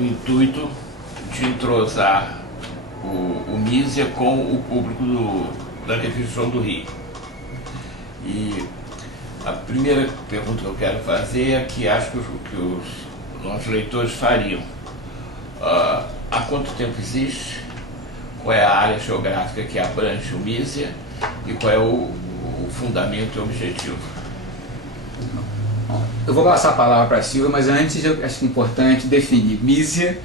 o intuito de entrosar o Mísia com o público da Revista João do Rio. E a primeira pergunta que eu quero fazer é que acho que os nossos leitores fariam. Há quanto tempo existe? Qual é a área geográfica que abrange o Mísia? E qual é o fundamento e objetivo? Eu vou passar a palavra para a Silvia, mas antes eu acho importante definir. Mísia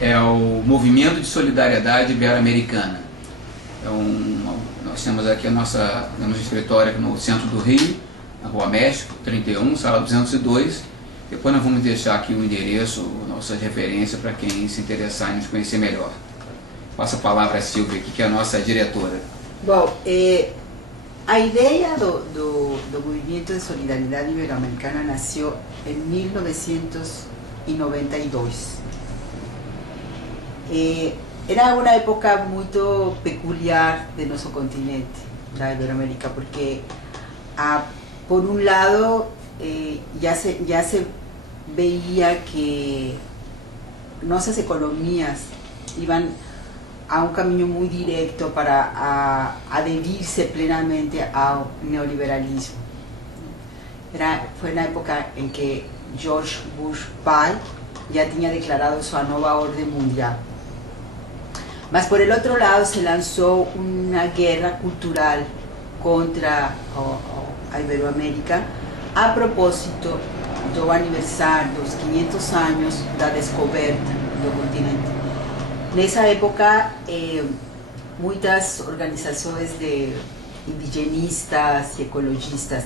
é o Movimento de Solidariedade Ibero-Americana. Nós temos aqui o nosso escritório aqui no centro do Rio, na Rua México, 31, sala 202. Depois nós vamos deixar aqui o endereço, nossas referências para quem se interessar em nos conhecer melhor. Passo a palavra a Silvia aqui, que é a nossa diretora. Bom, a ideia do Movimento de Solidariedade Ibero-Americana nasceu em 1992. Era uma época muito peculiar de nosso continente, da Iberoamérica, porque, por um lado, já se veía que nossas economias iban a un camino muy directo para adherirse plenamente al neoliberalismo. Fue una época en que George Bush pai ya tenía declarado su nueva orden mundial. Mas por el otro lado se lanzó una guerra cultural contra a Iberoamérica a propósito do aniversário dos 500 anos da descoberta do continente. Nessa época, muitas organizações de indigenistas e ecologistas,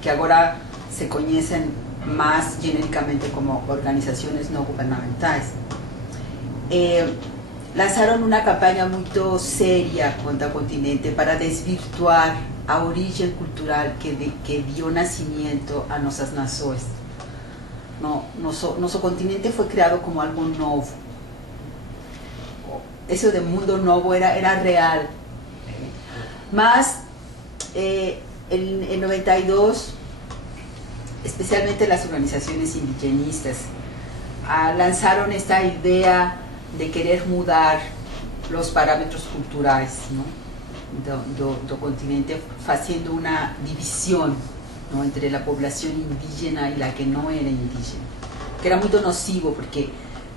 que agora se conhecem mais genericamente como organizações não governamentais, lançaram uma campanha muito séria contra o continente para desvirtuar a origem cultural que dio nascimento a nossas nações. Nosso continente foi criado como algo novo. Eso de mundo novo era real. Mas en 92, especialmente las organizaciones indigenistas, lanzaron esta idea de querer mudar los parámetros culturales, ¿no? do continente, haciendo una división, ¿no? entre la población indígena y la que no era indígena, que era muy nocivo porque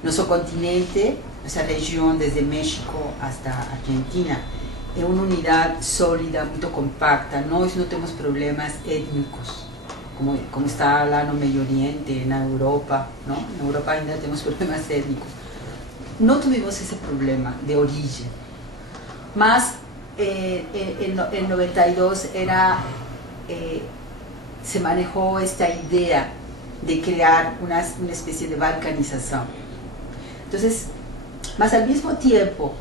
nuestro continente, esa región desde México hasta Argentina, es una unidad sólida, muy compacta. Nós no tenemos problemas étnicos, como está lá no Medio Oriente, en Europa, ¿no? En Europa ainda tenemos problemas étnicos. No tuvimos ese problema de origen. Mas en 92 se manejó esta idea de crear una especie de balcanización. Entonces, mas al mismo tiempo,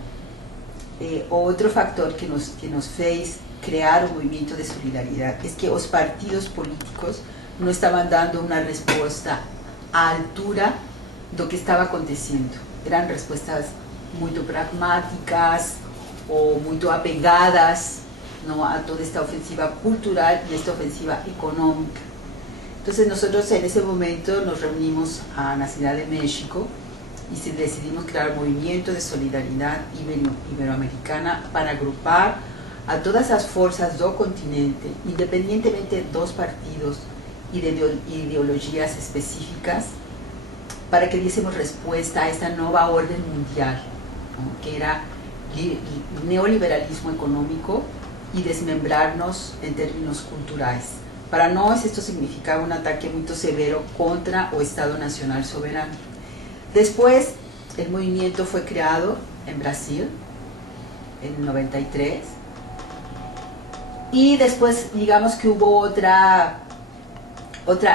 otro factor que nos fez crear un movimiento de solidaridad es que los partidos políticos no estaban dando una respuesta a altura de lo que estaba aconteciendo. Eran respuestas muy pragmáticas o muy apegadas, ¿no? a toda esta ofensiva cultural y esta ofensiva económica. Entonces nosotros en ese momento nos reunimos en la Ciudad de México y decidimos crear un movimiento de solidaridad iberoamericana para agrupar a todas las fuerzas del continente, independientemente de dos partidos y de ideologías específicas, para que diésemos respuesta a esta nueva orden mundial, ¿no? que era neoliberalismo económico y desmembrarnos en términos culturales. Para nosotros esto significaba un ataque muy severo contra el Estado Nacional Soberano. Después, el movimiento fue creado en Brasil, en 93, y después, digamos que hubo otra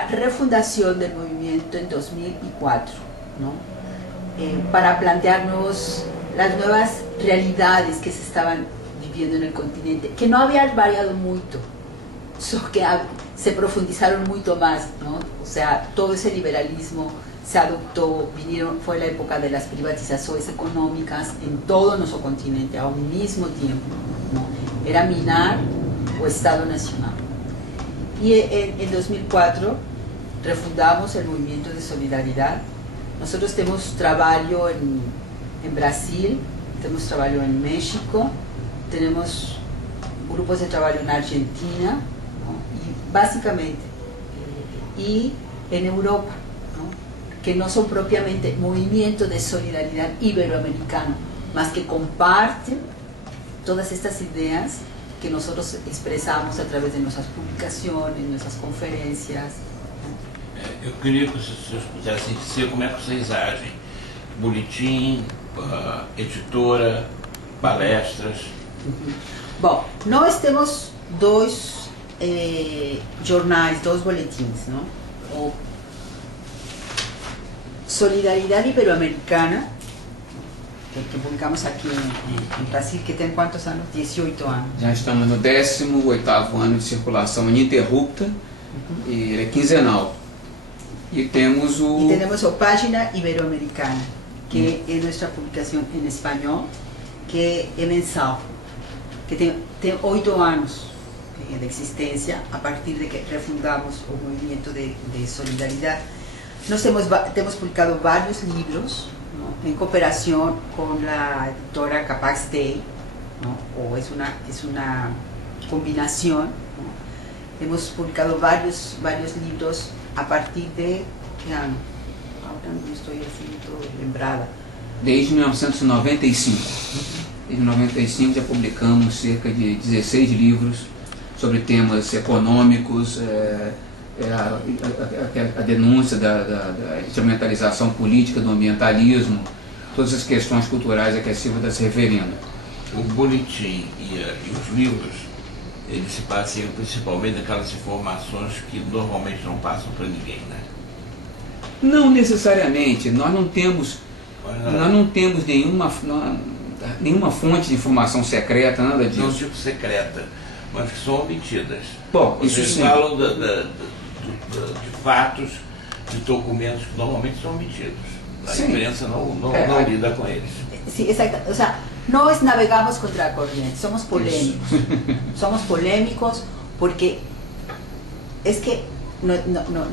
refundación del movimiento en 2004, ¿no? Para plantearnos las nuevas realidades que se estaban viviendo en el continente, que no habían variado mucho, solo que se profundizaron mucho más, ¿no? O sea, todo ese liberalismo se adoptó, fue la época de las privatizaciones económicas en todo nuestro continente a un mismo tiempo, ¿no? Era minar o Estado Nacional. Y en 2004 refundamos el movimiento de solidaridad, Nós temos trabalho em Brasil, temos trabalho em México, temos grupos de trabalho na Argentina, não? E basicamente, e em Europa, não? Que não são propriamente movimento de solidariedade ibero-americano, mas que compartem todas estas ideias que nós expressamos através de nossas publicações, nossas conferências. Eu queria que vocês pudessem dizer como é que vocês agem. Boletim, editora, palestras. Bom, nós temos dois jornais, dois boletins, não? O Solidariedade Ibero-Americana, que publicamos aqui em Brasil, que tem quantos anos? 18 anos. Já estamos no 18º ano de circulação ininterrupta, e ele é quinzenal. E temos a Página Ibero-Americana, que é nossa publicação em espanhol, que é mensal, que tem 8 anos de existência, a partir de que refundamos o movimento de solidariedade. Nós temos publicado vários livros, ¿no? Em cooperação com a editora Capax Day, ¿no? Ou é uma combinação. ¿No? Hemos publicado vários livros a partir de que ano? Agora não estou assim muito lembrada. Desde 1995. Desde 1995 já publicamos cerca de 16 livros sobre temas econômicos, a denúncia da instrumentalização política do ambientalismo, todas as questões culturais a que a Silvia está se referindo. O boletim e os livros, eles se baseiam principalmente naquelas informações que normalmente não passam para ninguém, né? Não necessariamente, nós não temos nenhuma fonte de informação secreta, nada disso. Não tipo secreta, mas que são omitidas. Bom, vocês isso sim. falam de fatos, de documentos que normalmente são omitidos. A imprensa não lida com eles. Sim, exato. O sea, nós navegamos contra a corrente, somos polêmicos. Somos polêmicos porque é que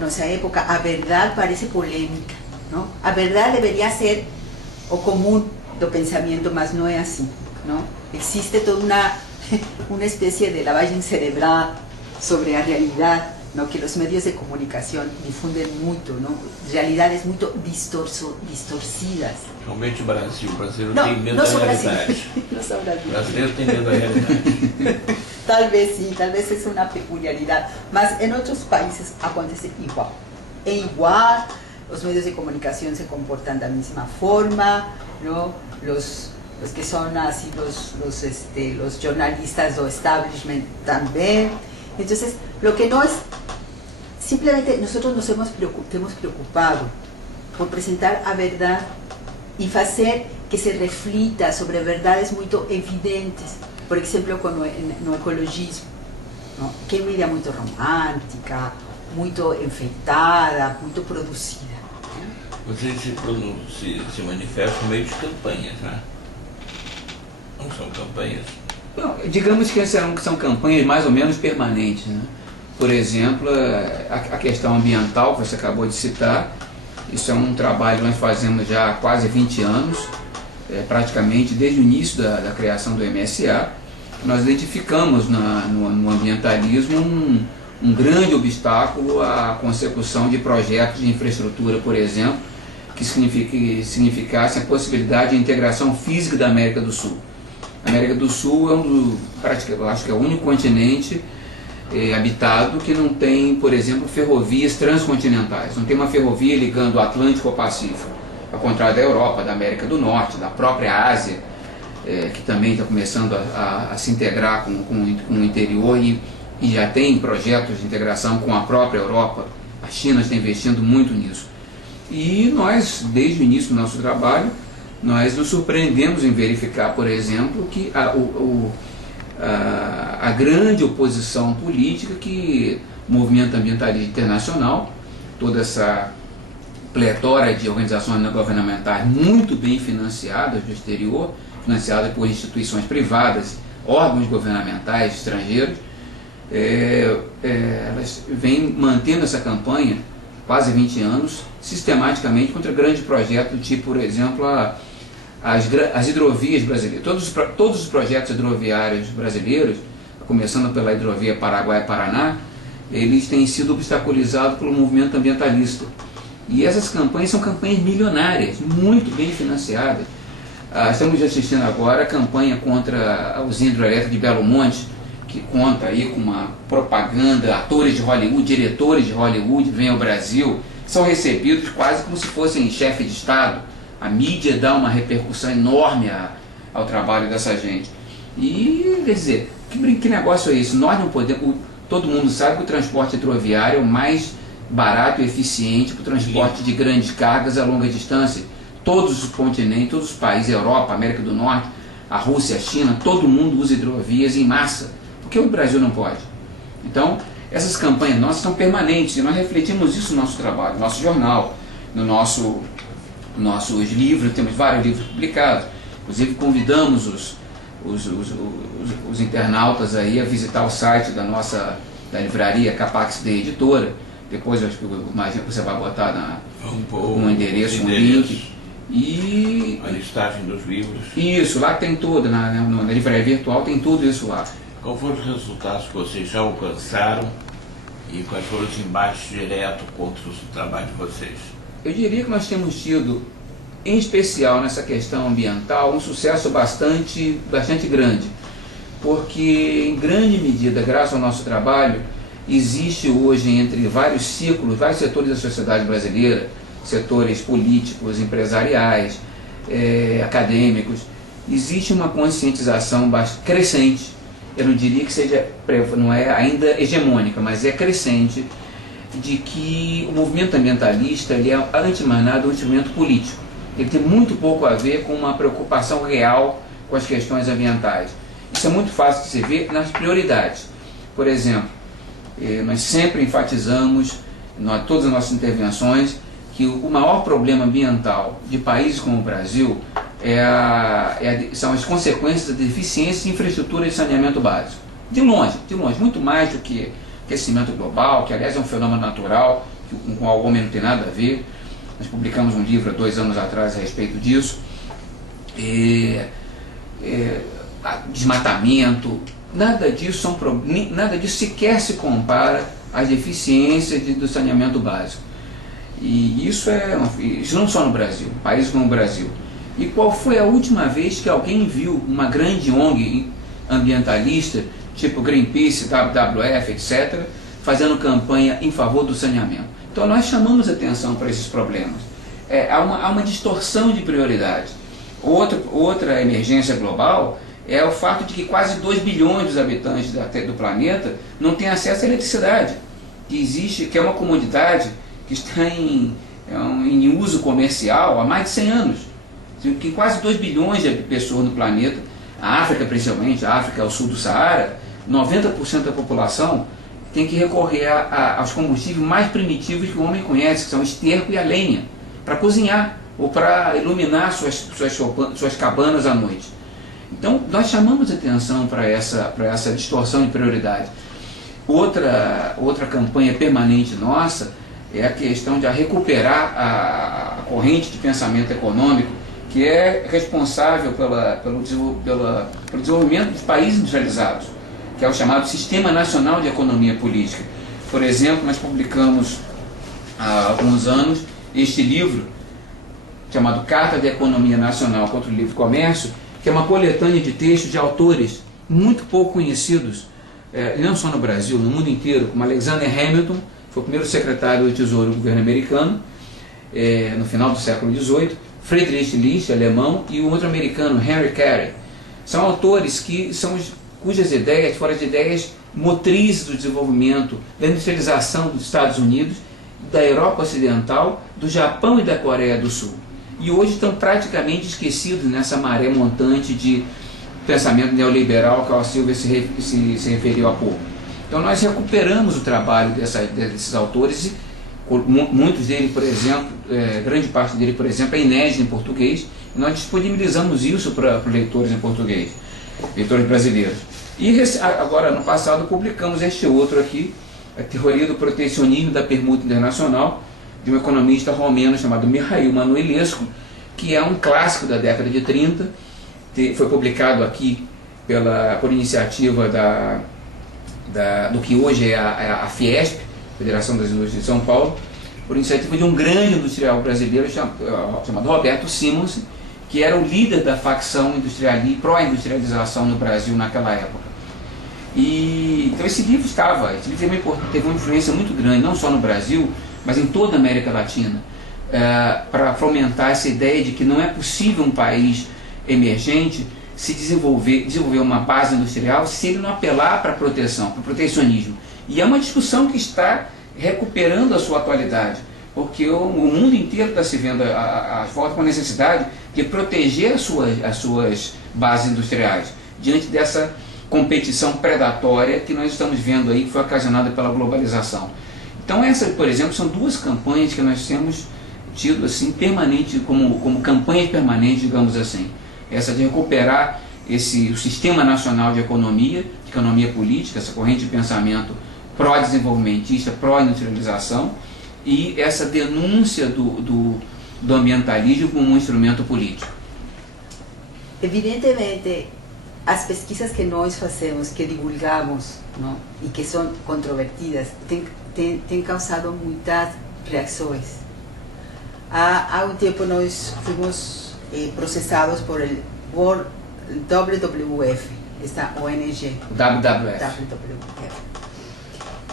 nossa época a verdade parece polêmica, não? A verdade deveria ser o comum do pensamento, mas não é assim, não? Existe toda uma espécie de lavagem cerebral sobre a realidade, não? Que os meios de comunicação difundem muito, não? Realidades muito distorcidas. Realmente o brasileiro tem medo da realidade. Não sou brasileiro. O brasileiro tem medo da realidade. Talvez sim, talvez seja uma peculiaridade, mas em outros países acontece igual. É igual, os meios de comunicação se comportam da mesma forma, não? Os que são assim, os jornalistas do establishment também. Então, o que nós simplesmente nos temos preocupado por apresentar a verdade e fazer que se reflita sobre verdades muito evidentes. Por exemplo, no ecologismo, não? Que é uma ideia muito romântica, muito enfeitada, muito produzida. Vocês se manifestam no meio de campanhas, né? Não são campanhas? Bom, digamos que são campanhas mais ou menos permanentes, né? Por exemplo, a questão ambiental que você acabou de citar, isso é um trabalho que nós fazemos já há quase 20 anos, praticamente desde o início da criação do MSA. Nós identificamos no ambientalismo um grande obstáculo à consecução de projetos de infraestrutura, por exemplo, que significassem a possibilidade de integração física da América do Sul. A América do Sul acho que é o único continente habitado que não tem, por exemplo, ferrovias transcontinentais. Não tem uma ferrovia ligando o Atlântico ao Pacífico, ao contrário da Europa, da América do Norte, da própria Ásia, que também está começando a se integrar com o interior e já tem projetos de integração com a própria Europa. A China está investindo muito nisso. E nós, desde o início do nosso trabalho, nós nos surpreendemos em verificar, por exemplo, que a grande oposição política que o movimento ambientalista internacional, toda essa pletora de organizações não governamentais muito bem financiadas do exterior, financiadas por instituições privadas, órgãos governamentais estrangeiros, elas vêm mantendo essa campanha quase 20 anos, sistematicamente contra grandes projetos do tipo, por exemplo, as hidrovias brasileiras. Todos os projetos hidroviários brasileiros, começando pela hidrovia Paraguai-Paraná, eles têm sido obstaculizados pelo movimento ambientalista. E essas campanhas são campanhas milionárias, muito bem financiadas. Estamos assistindo agora a campanha contra a usina hidrelétrica de Belo Monte, que conta aí com uma propaganda, atores de Hollywood, diretores de Hollywood vêm ao Brasil, são recebidos quase como se fossem chefe de Estado. A mídia dá uma repercussão enorme ao trabalho dessa gente. E, quer dizer, que negócio é esse? Nós não podemos... Todo mundo sabe que o transporte hidroviário é o mais barato e eficiente para o transporte de grandes cargas a longa distância. Todos os continentes, todos os países, Europa, América do Norte, a Rússia, a China, todo mundo usa hidrovias em massa. Por que o Brasil não pode? Então, essas campanhas nossas são permanentes e nós refletimos isso no nosso trabalho, no nosso jornal, nos nossos livros, temos vários livros publicados. Inclusive convidamos os internautas aí a visitar o site da livraria Capax de Editora. Depois eu acho que imagino que você vai botar um endereço, um link. E a listagem dos livros. Isso, lá tem tudo, na livraria virtual tem tudo isso lá. Quais foram os resultados que vocês já alcançaram e quais foram os embates diretos contra o trabalho de vocês? Eu diria que nós temos tido, em especial nessa questão ambiental, um sucesso bastante grande, porque em grande medida, graças ao nosso trabalho, existe hoje entre vários ciclos, vários setores da sociedade brasileira, setores políticos, empresariais, acadêmicos, existe uma conscientização crescente. Eu não diria que não é ainda hegemônica, mas é crescente, de que o movimento ambientalista ele é, antes de mais nada, um instrumento político. Ele tem muito pouco a ver com uma preocupação real com as questões ambientais. Isso é muito fácil de se ver nas prioridades. Por exemplo, nós sempre enfatizamos, em todas as nossas intervenções, que o maior problema ambiental de países como o Brasil são as consequências da deficiência de infraestrutura de saneamento básico. De longe, muito mais do que aquecimento global, que aliás é um fenômeno natural, com o homem não tem nada a ver. Nós publicamos um livro há 2 anos atrás a respeito disso. Desmatamento, nada disso sequer se compara às deficiências do saneamento básico. E isso não só no Brasil, países como o Brasil. E qual foi a última vez que alguém viu uma grande ONG ambientalista, tipo Greenpeace, WWF, etc., fazendo campanha em favor do saneamento? Então nós chamamos atenção para esses problemas. Há uma distorção de prioridade. Outra emergência global é o fato de que quase 2 bilhões dos habitantes do planeta não têm acesso à eletricidade, que é uma comodidade que está em uso comercial há mais de 100 anos. Que quase 2 bilhões de pessoas no planeta, a África principalmente, a África ao sul do Saara, 90% da população tem que recorrer aos combustíveis mais primitivos que o homem conhece, que são o esterco e a lenha, para cozinhar ou para iluminar suas cabanas à noite. Então nós chamamos atenção para essa distorção de prioridade. Outra campanha permanente nossa é a questão de recuperar a corrente de pensamento econômico que é responsável pelo desenvolvimento dos países industrializados, que é o chamado Sistema Nacional de Economia Política. Por exemplo, nós publicamos há alguns anos este livro chamado Carta de Economia Nacional contra o Livre Comércio, que é uma coletânea de textos de autores muito pouco conhecidos, não só no Brasil, no mundo inteiro, como Alexander Hamilton, foi o primeiro secretário do Tesouro do governo americano, no final do século XVIII, Friedrich List, alemão, e o outro americano, Henry Carey. São autores cujas ideias foram as ideias motrizes do desenvolvimento, da industrialização dos Estados Unidos, da Europa Ocidental, do Japão e da Coreia do Sul. E hoje estão praticamente esquecidos nessa maré montante de pensamento neoliberal que o Silvia se referiu há pouco. Então nós recuperamos o trabalho desses autores, muitos deles, por exemplo, grande parte dele, por exemplo, é inédito em português, e nós disponibilizamos isso para leitores em português, leitores brasileiros. E agora, no passado, publicamos este outro aqui, a Teoria do Protecionismo da Permuta Internacional, de um economista romeno chamado Mihail Manuilescu, que é um clássico da década de 30, foi publicado aqui por iniciativa do que hoje é a Fiesp, Federação das Indústrias de São Paulo, por iniciativa de um grande industrial brasileiro chamado Roberto Simonsen, que era o líder da facção pró-industrialização no Brasil naquela época. Então esse livro teve uma influência muito grande, não só no Brasil, mas em toda a América Latina, para fomentar essa ideia de que não é possível um país emergente se desenvolver uma base industrial se ele não apelar para a proteção, para o protecionismo. E é uma discussão que está recuperando a sua atualidade, porque o mundo inteiro está se vendo volta com a necessidade de proteger as suas bases industriais diante dessa competição predatória que nós estamos vendo aí, que foi ocasionada pela globalização. Então essas, por exemplo, são duas campanhas que nós temos tido assim, como campanhas permanentes, digamos assim. Essa de recuperar o Sistema Nacional de Economia Política, essa corrente de pensamento pró-desenvolvimentista, pró-industrialização, e essa denúncia do ambientalismo como um instrumento político. Evidentemente, as pesquisas que nós fazemos, que divulgamos, não? E que são controvertidas, têm causado muitas reações. Há um tempo nós fomos processados por el WWF, esta ONG. WWF.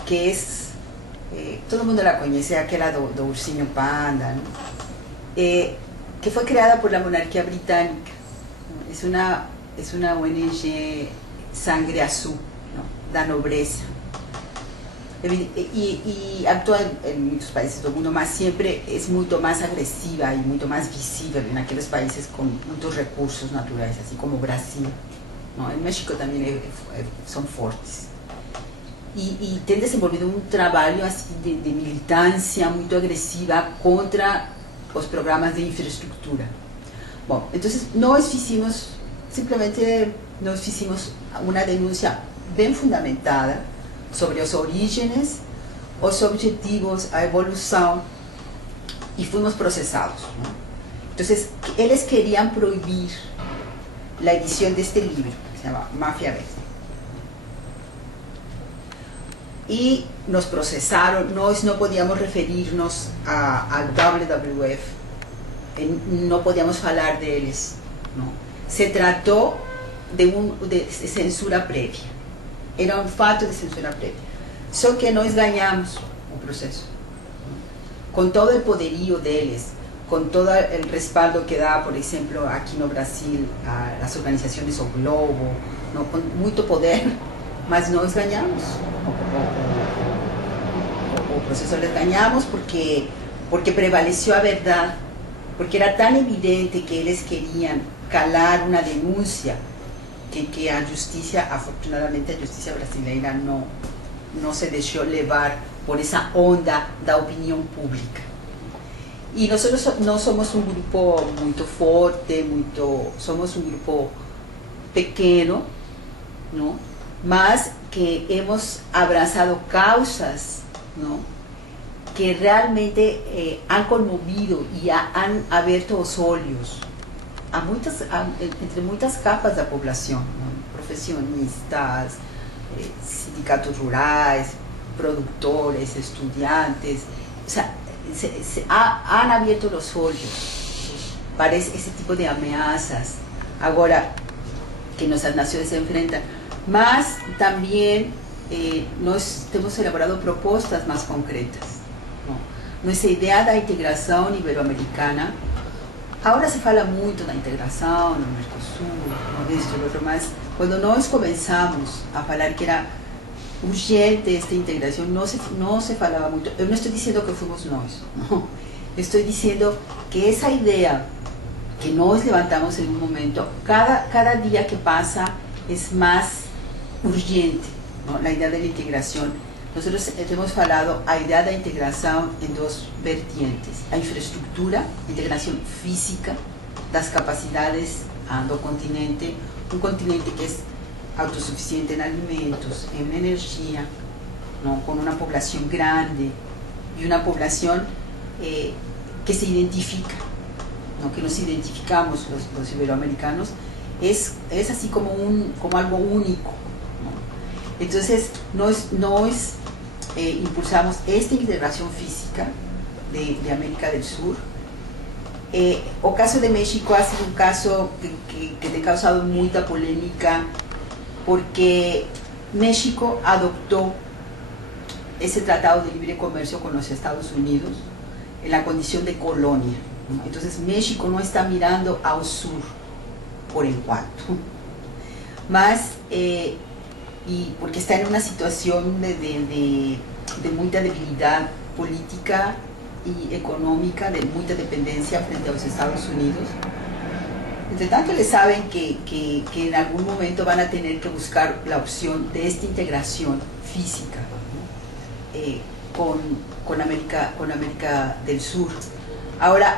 Que todo mundo la conhece, aquela do ursinho panda, ¿no? Que foi criada por la monarquía británica. Es una ONG sangre azul, ¿no? Da nobreza. Y actúa en muchos países del mundo, mas siempre es mucho más agresiva y mucho más visible en aquellos países con muchos recursos naturales, así como Brasil, ¿no? En México también son fuertes. Y tem desenvolvido un trabajo así de militancia muy agresiva contra los programas de infraestructura. Bueno, entonces simplesmente nós fizemos uma denúncia bem fundamentada sobre os orígenes, os objetivos, a evolução, e fomos processados, ¿no? Entonces, eles queriam proibir a edição deste livro, que se chama Máfia Verde. E nos processaram, nós não podíamos referir-nos ao WWF, não podíamos falar deles, não? Se tratou de censura prévia. Era um fato de censura prévia. Só que nós ganhamos o processo. Com todo o poderio deles, com todo o respaldo que dá, por exemplo, aqui no Brasil, as organizações, o Globo, no, com muito poder, mas nós ganhamos. O processo nós ganhamos porque prevaleceu a verdade, porque era tão evidente que eles queriam calar uma denúncia que a justiça, afortunadamente a justiça brasileira não se deixou levar por essa onda da opinião pública. E nós somos um grupo muito forte, somos um grupo pequeno, não? Mas que hemos abraçado causas, não? Que realmente han conmovido e han aberto os olhos entre muitas capas da população, não? Profissionistas, sindicatos rurais, produtores, estudantes, o sea, han abierto os olhos para esse tipo de ameaças agora que nossas nações se enfrentam, mas também nós temos elaborado propostas mais concretas. Nossa ideia da integração ibero-americana, agora se fala muito da integração no Mercosul, no outro, mas quando nós começamos a falar que era urgente esta integração, não se falava muito. Eu não estou dizendo que fomos nós, não. Estou dizendo que essa ideia que nós levantamos em um momento, cada dia que passa é mais urgente, não? A ideia da integração. Nós temos falado a ideia da integração em duas vertentes: a infraestrutura, a integração física das capacidades do continente, um continente que é autossuficiente em alimentos, em energia, não? Com uma população grande e uma população que se identifica, ¿no? Que nos identificamos los iberoamericanos, es así como algo único, ¿no? Entonces impulsamos esta integración física de América del Sur. O caso de México ha sido un caso que te ha causado mucha polémica, porque México adoptó ese tratado de libre comercio con los Estados Unidos en la condición de colonia, ¿no? Entonces México no está mirando al sur por enquanto, más y porque está en una situación de mucha debilidad política y económica, de mucha dependencia frente a los Estados Unidos. Entre tanto, le saben que en algún momento van a tener que buscar la opción de esta integración física, ¿no? con América del Sur. Ahora,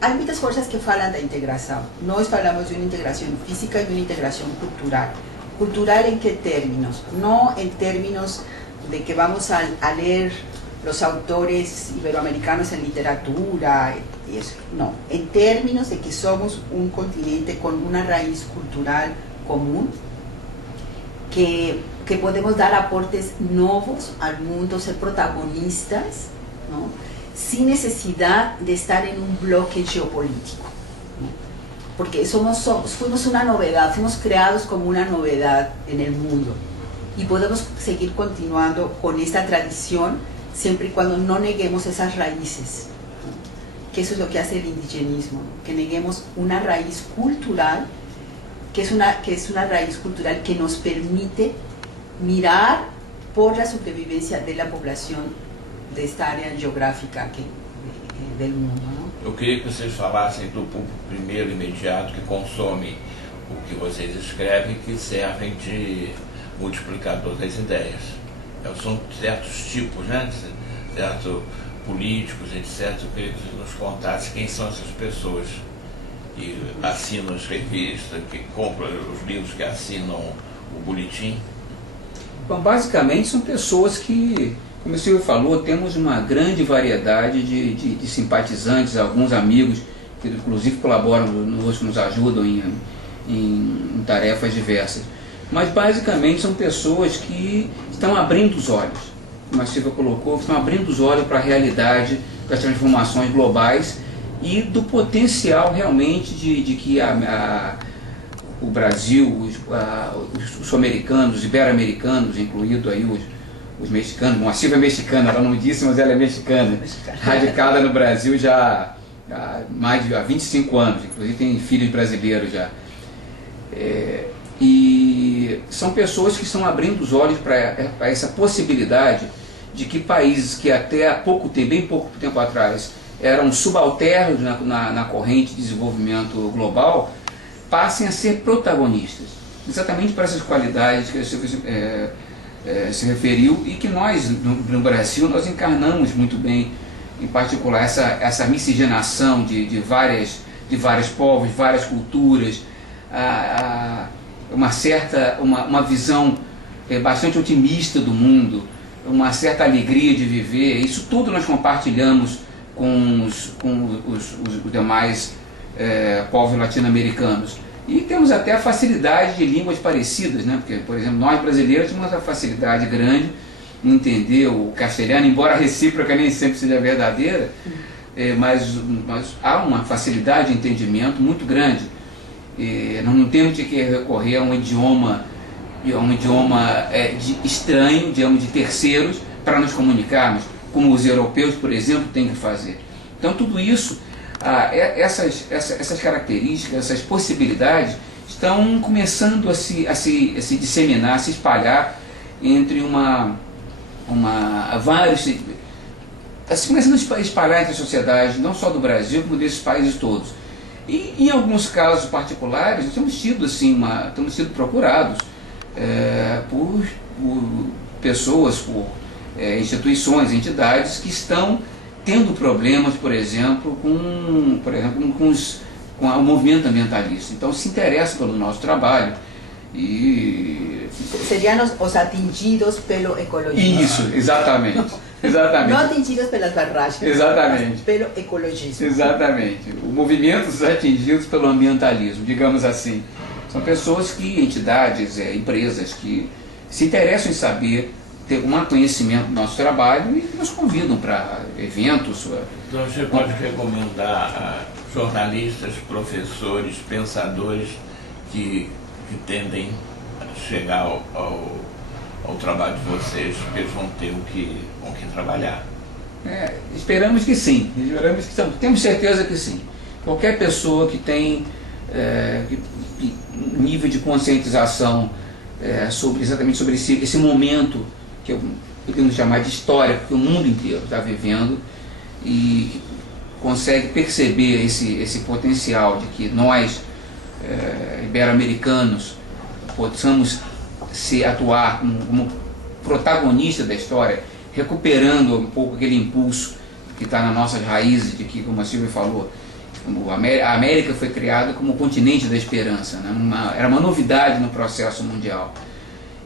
hay muchas fuerzas que hablan de integración. Nós hablamos de una integración física y una integración cultural. ¿Cultural en qué términos? No en términos de que vamos a leer los autores iberoamericanos en literatura y eso, no, en términos de que somos un continente con una raíz cultural común, que podemos dar aportes nuevos al mundo, ser protagonistas, ¿no? Sin necesidad de estar en un bloque geopolítico, ¿no? Porque fuimos una novedad, fuimos creados como una novedad en el mundo y podemos seguir continuando con esta tradición siempre y cuando no neguemos esas raíces, ¿no? Que eso es lo que hace el indigenismo, ¿no? Que neguemos una raíz cultural, que es una raíz cultural que nos permite mirar por la supervivencia de la población de esta área geográfica del mundo, ¿no? Eu queria que vocês falassem do público primeiro imediato que consome o que vocês escrevem, que servem de multiplicador das ideias. São certos tipos, né? Certo, políticos, etc. Eu queria que você nos contasse quem são essas pessoas que assinam as revistas, que compram os livros, que assinam o boletim. Bom, basicamente são pessoas que, como o senhor falou, temos uma grande variedade de simpatizantes, alguns amigos que inclusive colaboram conosco, nos ajudam em tarefas diversas. Mas basicamente são pessoas que estão abrindo os olhos, como a Silvia colocou, estão abrindo os olhos para a realidade das transformações globais e do potencial realmente de que o Brasil, os sul-americanos, os ibero-americanos, incluído aí os mexicanos, bom, a Silvia é mexicana, ela não disse, mas ela é mexicana, radicada no Brasil já há 25 anos, inclusive tem filhos brasileiros já. E são pessoas que estão abrindo os olhos para essa possibilidade de que países que até bem pouco tempo atrás eram subalternos na corrente de desenvolvimento global, passem a ser protagonistas, exatamente para essas qualidades que você se referiu e que nós, no Brasil, nós encarnamos muito bem, em particular essa miscigenação de vários povos, várias culturas, uma visão bastante otimista do mundo, uma certa alegria de viver. Isso tudo nós compartilhamos com os demais povos latino-americanos. E temos até a facilidade de línguas parecidas, né? Porque, por exemplo, nós brasileiros temos uma facilidade grande em entender o castelhano, embora a recíproca nem sempre seja verdadeira, mas há uma facilidade de entendimento muito grande. Nós não temos que recorrer a um idioma estranho, digamos, de terceiros, para nos comunicarmos, como os europeus, por exemplo, têm que fazer. Então, tudo isso, essas características, essas possibilidades, estão começando a se disseminar, a se espalhar entre começando a espalhar entre a sociedade, não só do Brasil, como desses países todos. E em alguns casos particulares, nós temos sido procurados por pessoas, por instituições, entidades que estão tendo problemas, por exemplo, com o movimento ambientalista. Então se interessa pelo nosso trabalho e... Seriam os atingidos pelo ecologismo. Isso, exatamente. Exatamente. Não atingidos pelas barragens, Exatamente. mas pelo ecologismo. Exatamente. O movimentos atingidos pelo ambientalismo, digamos assim. São pessoas que, entidades, empresas que se interessam em saber, ter um conhecimento do nosso trabalho e nos convidam para eventos. Então você pode recomendar a jornalistas, professores, pensadores que tendem a chegar ao trabalho de vocês, porque eles vão ter com que trabalhar. Esperamos que sim. Temos certeza que sim. Qualquer pessoa que tem nível de conscientização exatamente sobre esse momento que podemos chamar de história, que o mundo inteiro está vivendo, e que consegue perceber esse potencial de que nós, ibero-americanos, possamos atuar como protagonistas da história, recuperando um pouco aquele impulso que está nas nossas raízes, de que, como a Silvia falou, a América foi criada como o continente da esperança, né? Era uma novidade no processo mundial.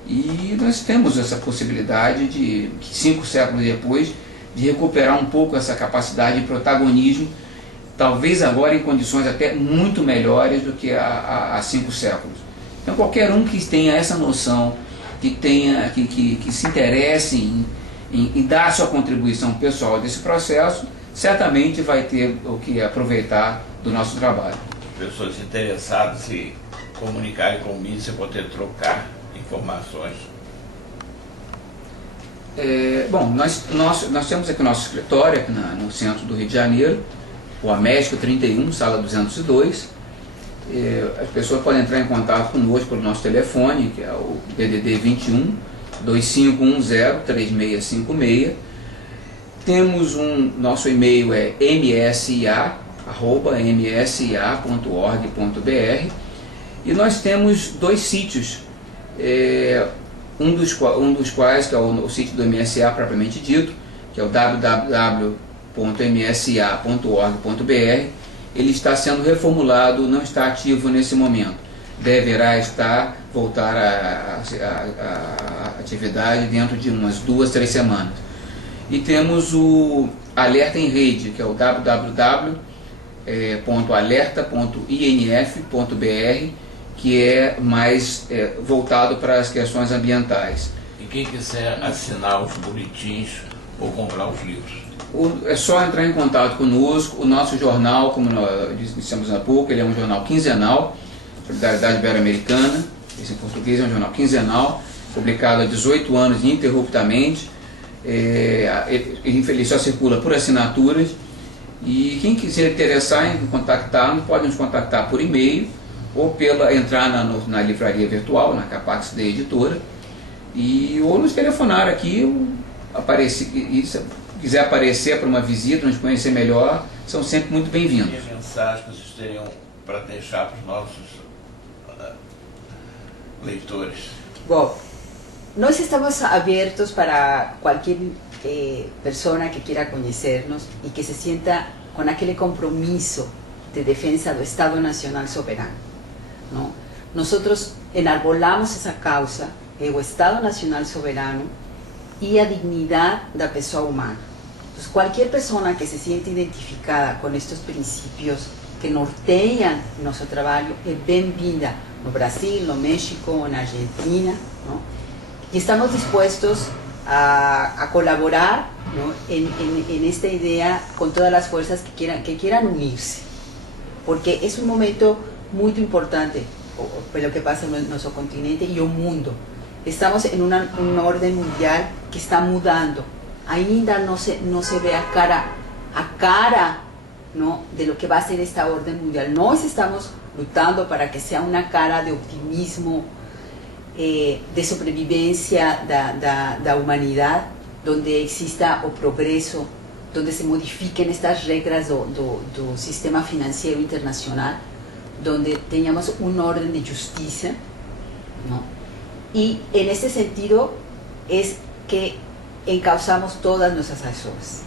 E nós temos essa possibilidade de, 5 séculos depois, de recuperar um pouco essa capacidade de protagonismo, talvez agora em condições até muito melhores do que há 5 séculos. Então qualquer um que tenha essa noção, que se interesse em dar sua contribuição pessoal desse processo, certamente vai ter o que aproveitar do nosso trabalho. Pessoas interessadas em se comunicarem com o MISA, poder trocar informações. Bom, nós temos aqui o nosso escritório aqui no centro do Rio de Janeiro, o Américo 31, sala 202. As pessoas podem entrar em contato conosco pelo nosso telefone, que é o DDD 21 2510 3656. Temos nosso e-mail é msia@msia.org.br, e nós temos 2 sítios, um dos quais que é o sítio do MSA propriamente dito, que é o www.msa.org.br. Ele está sendo reformulado, não está ativo nesse momento. Deverá voltar à atividade dentro de umas 2, 3 semanas. E temos o Alerta em Rede, que é o www.alerta.inf.br, que é mais voltado para as questões ambientais. E quem quiser assinar os boletins ou comprar os livros? É só entrar em contato conosco. O nosso jornal, como nós dissemos há pouco, ele é um jornal quinzenal, Solidariedade Ibero-Americana. Esse em português é um jornal quinzenal, publicado há 18 anos ininterruptamente. Ele só circula por assinaturas, e quem quiser interessar em contactar, pode nos contactar por e-mail ou entrar na livraria virtual, na Capax da editora, ou nos telefonar aqui, se quiser aparecer para uma visita, nos conhecer melhor, são sempre muito bem-vindos. E a mensagem que vocês teriam para deixar para os nossos leitores? Bom, nós estamos abertos para qualquer persona que quiera conocernos y que se sienta con aquel compromiso de defensa del Estado Nacional Soberano, ¿no? Nosotros enarbolamos esa causa, el Estado Nacional Soberano y la dignidad de la persona humana. Entonces, cualquier persona que se siente identificada con estos principios que nortean nuestro trabajo es bienvenida no Brasil, no México, en Argentina, ¿no? Y estamos dispuestos a colaborar, ¿no? en esta idea con todas las fuerzas que quieran unirse, porque es un momento muy importante por lo que pasa en nuestro continente y el mundo. Estamos en un orden mundial que está mudando. Ainda no se ve a cara, ¿no? de lo que va a ser esta orden mundial. Nós estamos lutando para que sea una cara de optimismo, de sobrevivencia da humanidad, donde exista o progreso, donde se modifiquen estas reglas do sistema financiero internacional, donde tengamos un orden de justicia, ¿no? Y en este sentido es que encauzamos todas nuestras acciones.